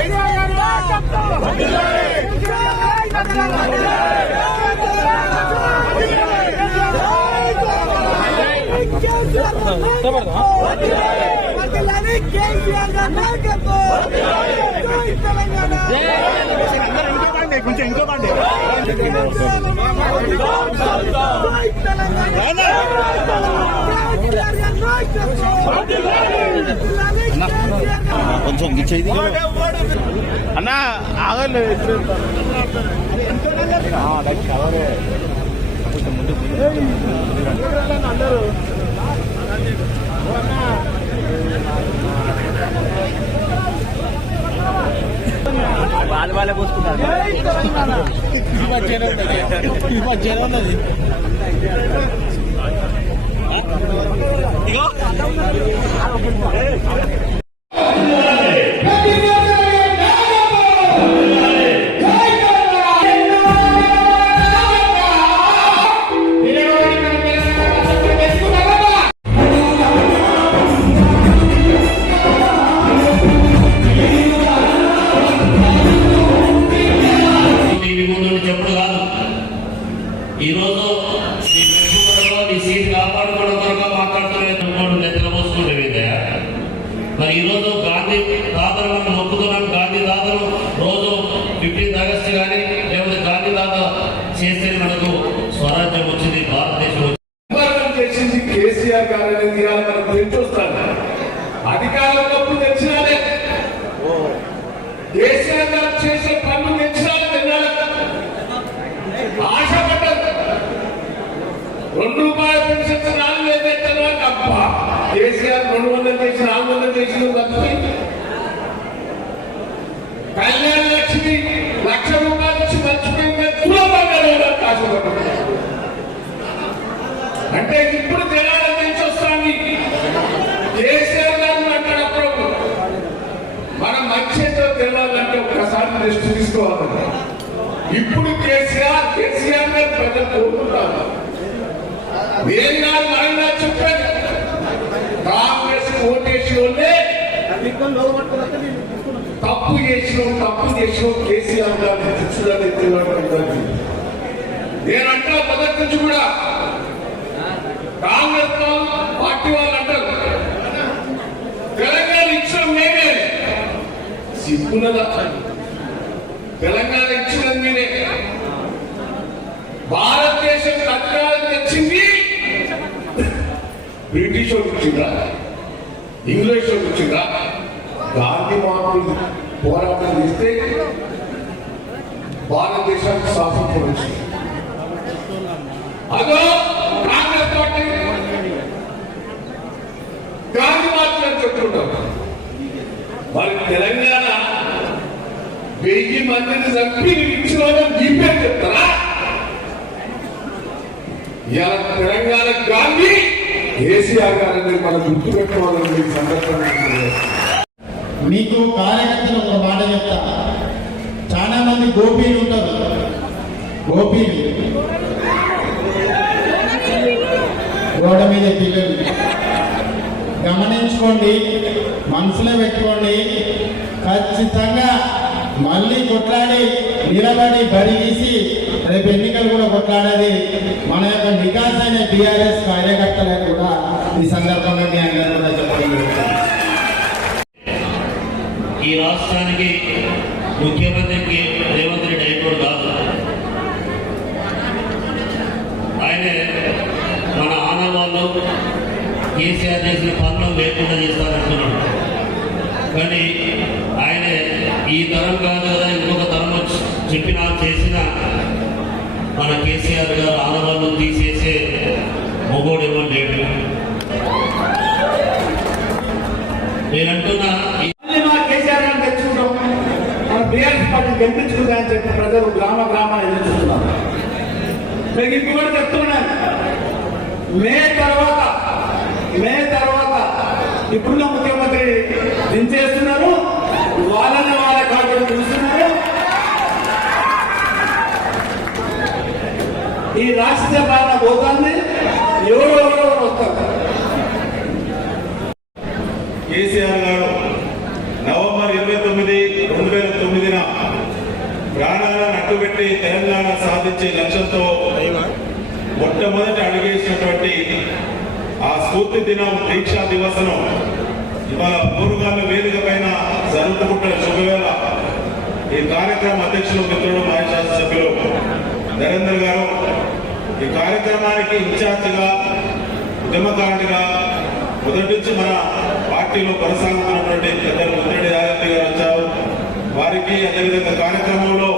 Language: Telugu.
కొంచెం గారి నాయకత్వం తెలంగాణ కొంచెం ఇచ్చేది. అన్న ఆగండి. వాళ్ళు వాళ్ళే పోసుకుంటారు. ఉన్నది ఇగో ఈరోజు నీ మెప్పు కొరకు నీ సీట్ కాపాడుకోవడం కొరకు మాట్లాడుతున్న నెత్తల పోసుకుంటే మరి ఈరోజు గాంధీ తాతలు మనం మొక్కుతున్నాం గాంధీ తాతలు రోజు ఫిఫ్టీన్త్ ఆగస్ట్ కానీ లేకపోతే గాంధీ తాత చేసే మనకు స్వరాజ్యం వచ్చింది భారతదేశం వచ్చింది నిర్మాణం చేసింది కేసీఆర్ గారు అనేది ఇవాళ మనకు తెలిసొస్తాను అధికారంలో తెచ్చినారే కేసీఆర్ గారు చేసే పనులు తెచ్చినారే తిన్నాడు ఆశపడ్డారు రెండు రూపాయల పెన్షన్ నాలుగు వేలు తెచ్చిన అబ్బా కేసీఆర్ రెండు వందలు చేసి నాలుగు వందలు చేసి తప్పి కళ్యాణ లక్ష్మి లక్ష రూపాయలు ఇచ్చి మర్చిపోయింది అంటే ఇప్పుడు తెలంగాణ నుంచి వస్తాను కేసీఆర్ గారు మాట్లాడప్పుడు మనం మంచితో తెలవాలంటే ఒక్కసారి దృష్టి తీసుకోవాలి. ఇప్పుడు కేసీఆర్ కేసీఆర్ గారు ప్రజలు కోరుకుంటారు. నేను కాదు మనం కాదు చెప్పాను. కాంగ్రెస్ వాళ్ళే తప్పు చేసిన తప్పు చేసిన కేసీఆర్ గారిని తెచ్చుదని తెలియడం నేనంటా మొదటి నుంచి కూడా కాంగ్రెస్ పార్టీ వాళ్ళు అంటారు. తెలంగాణ ఇచ్చిన మేమే. సిగ్గున్నదా? తెలంగాణ ఇచ్చిన నేనే భారతదేశం తెచ్చింది బ్రిటిష్ వాళ్ళు ఇచ్చిందా ఇంగ్లీష్ వాళ్ళు ఇచ్చిందా గాంధీ మహాత్ములు పోరాటం చేస్తే భారతదేశానికి స్వాతంత్రం వచ్చింది. అదో కాంగ్రెస్ పార్టీ. గాంధీ మాత్రం చెప్తుంటాం. మరి తెలంగాణ వెయ్యి మందిని చంపి ఇచ్చిన వాళ్ళని చెప్తారా? ఇలా తెలంగాణ గాంధీ కేసీఆర్ గారిని మనం గుర్తుపెట్టుకోవాలని మీకు సందర్భంగా మీకు కార్యకర్తలు ఒక మాట చెప్తా. చాలా మంది గోపీలు ఉంటారు. గోపీలు. గోడ మీద పిల్లలు గమనించుకోండి మనసులో పెట్టుకోండి. ఖచ్చితంగా మళ్ళీ కొట్లాడి నిలబడి బరి తీసి రేపు ఎన్నికలు కూడా కొట్లాడేది మన యొక్క నికాస్ అయిన టీఆర్ఎస్ కార్యకర్తలకు కూడా ఈ సందర్భంగా మీ అందరూ కూడా చెప్పడం ఈ రాష్ట్రానికి ముఖ్యమంత్రికి రేవంత్ రెడ్డి అయిపోడు కాదు. ఆయన మన ఆనవాళ్ళు కేసీఆర్ చేసిన పనులు లేకుండా చేస్తారంటున్నాడు. కానీ ఆయన ఈ తరం కాదు కదా ఇంకొక తరం చెప్పినా చేసిన మన కేసీఆర్ గారు ఆడవాళ్ళు తీసేసే మొగోడు ఏమో లేడు. నేనంటున్నా ఈ మళ్ళీ మా చెప్పి ప్రజలు గ్రామ గ్రామాలు ఎదురు చూస్తున్నారు. మీకు ఇప్పుడు కూడా చెప్తున్నాను మే తర్వాత మే తర్వాత ఇప్పుడున్న ముఖ్యమంత్రి దించేస్తున్నారు వాళ్ళని వాళ్ళ కాళ్ళు చూస్తున్నారు ఈ రాష్ట్ర పాలన పోతాన్ని వస్తారు. కేసీఆర్ గారు నవంబర్ ఇరవై తొమ్మిది రెండు వేల తొమ్మిదిన ప్రాణాలను అడ్డుపెట్టి తెలంగాణ సాధించే లక్ష్యంతో మొట్టమొదటి అడుగేసినటువంటి ఆ స్ఫూర్తి దినం దీక్షా దివసను ఇవాళ పూర్వగాల వేదిక పైన జరుపుకుంటున్న శుభవేళ ఈ కార్యక్రమ అధ్యక్షులు మిత్రుడు మాజీ శాసనసభ్యులు నరేందర్ గారు ఈ కార్యక్రమానికి ఇన్ఛార్జిగా ఉద్యమకారుడిగా మొదటి నుంచి మన పార్టీలో కొనసాగుతున్నటువంటి పెద్దలు ముద్రెడ్డి రాజరెడ్డి గారు వచ్చారు. వారికి అదేవిధంగా కార్యక్రమంలో